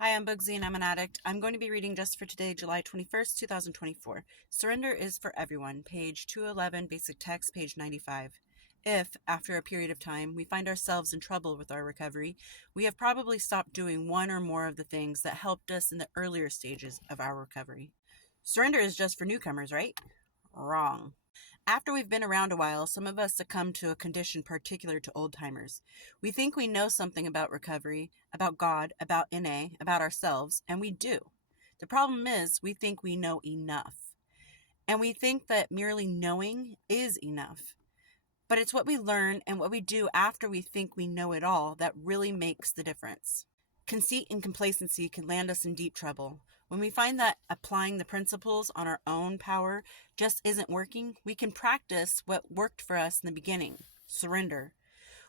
Hi, I'm Bugsy and I'm an addict. I'm going to be reading just for today, July 21st, 2024. Surrender is for everyone. Page 211, basic text, page 95. If, after a period of time, we find ourselves in trouble with our recovery, we have probably stopped doing one or more of the things that helped us in the earlier stages of our recovery. Surrender is just for newcomers, right? Wrong. After we've been around a while, some of us succumb to a condition particular to old-timers. We think we know something about recovery, about God, about NA, about ourselves, and we do. The problem is we think we know enough. And we think that merely knowing is enough. But it's what we learn and what we do after we think we know it all that really makes the difference. Conceit and complacency can land us in deep trouble. When we find that applying the principles on our own power just isn't working, we can practice what worked for us in the beginning: surrender.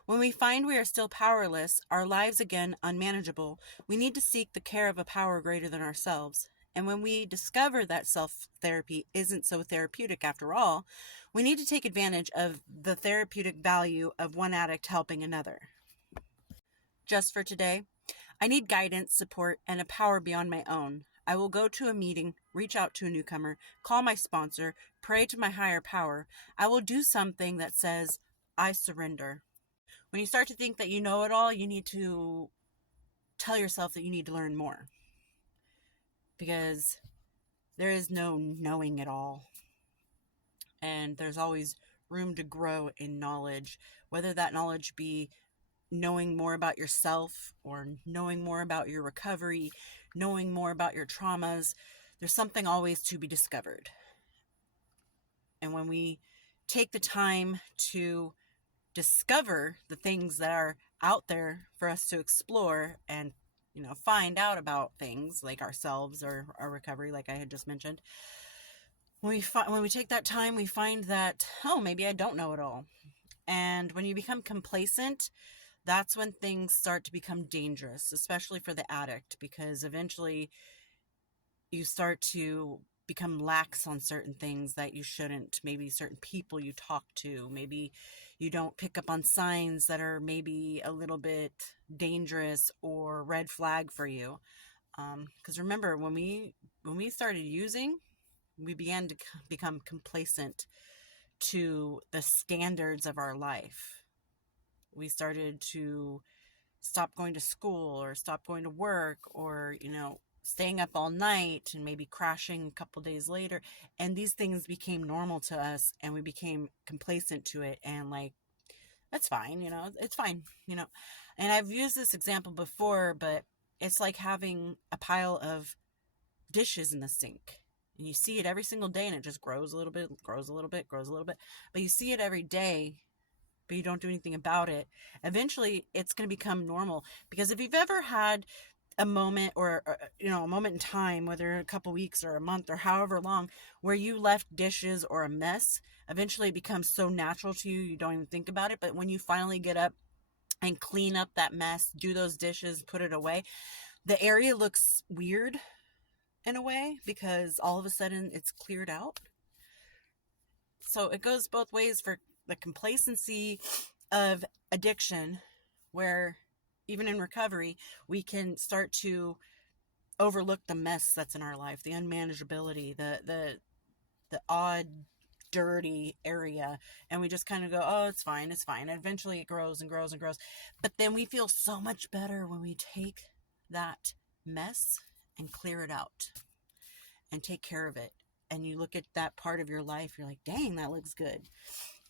When we find we are still powerless, our lives again unmanageable, we need to seek the care of a power greater than ourselves. And when we discover that self-therapy isn't so therapeutic after all, we need to take advantage of the therapeutic value of one addict helping another. Just for today, I need guidance, support, and a power beyond my own. I will go to a meeting, reach out to a newcomer, call my sponsor, pray to my higher power. I will do something that says, I surrender. When you start to think that you know it all, you need to tell yourself that you need to learn more. Because there is no knowing it all. And there's always room to grow in knowledge, whether that knowledge be knowing more about yourself or knowing more about your recovery, knowing more about your traumas. There's something always to be discovered. And when we take the time to discover the things that are out there for us to explore and find out about things like ourselves or our recovery, like I had just mentioned, when we take that time, we find that, oh, maybe I don't know it all. And when you become complacent, that's when things start to become dangerous, especially for the addict, because eventually you start to become lax on certain things that you shouldn't. Maybe certain people you talk to, maybe you don't pick up on signs that are maybe a little bit dangerous or red flag for you. Because remember, when we started using, we began to become complacent to the standards of our life. We started to stop going to school or stop going to work or, staying up all night and maybe crashing a couple days later. And these things became normal to us and we became complacent to it. And like, that's fine, it's fine, And I've used this example before, but it's like having a pile of dishes in the sink. And you see it every single day and it just grows a little bit, grows a little bit, grows a little bit. But you see it every day, but you don't do anything about it. Eventually, it's going to become normal. Because if you've ever had a moment or a moment in time, whether a couple weeks or a month or however long, where you left dishes or a mess, eventually it becomes so natural to you, you don't even think about it. But when you finally get up and clean up that mess, do those dishes, put it away, the area looks weird in a way because all of a sudden it's cleared out. So it goes both ways for the complacency of addiction, where even in recovery, we can start to overlook the mess that's in our life, the unmanageability, the odd, dirty area, and we just kind of go, oh, it's fine, it's fine. And eventually it grows and grows and grows. But then we feel so much better when we take that mess and clear it out and take care of it. And you look at that part of your life, you're like, dang, that looks good.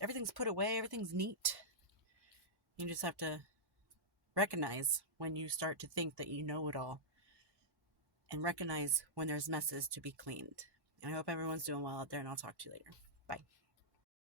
Everything's put away, everything's neat. You just have to recognize when you start to think that you know it all and recognize when there's messes to be cleaned. And I hope everyone's doing well out there, and I'll talk to you later.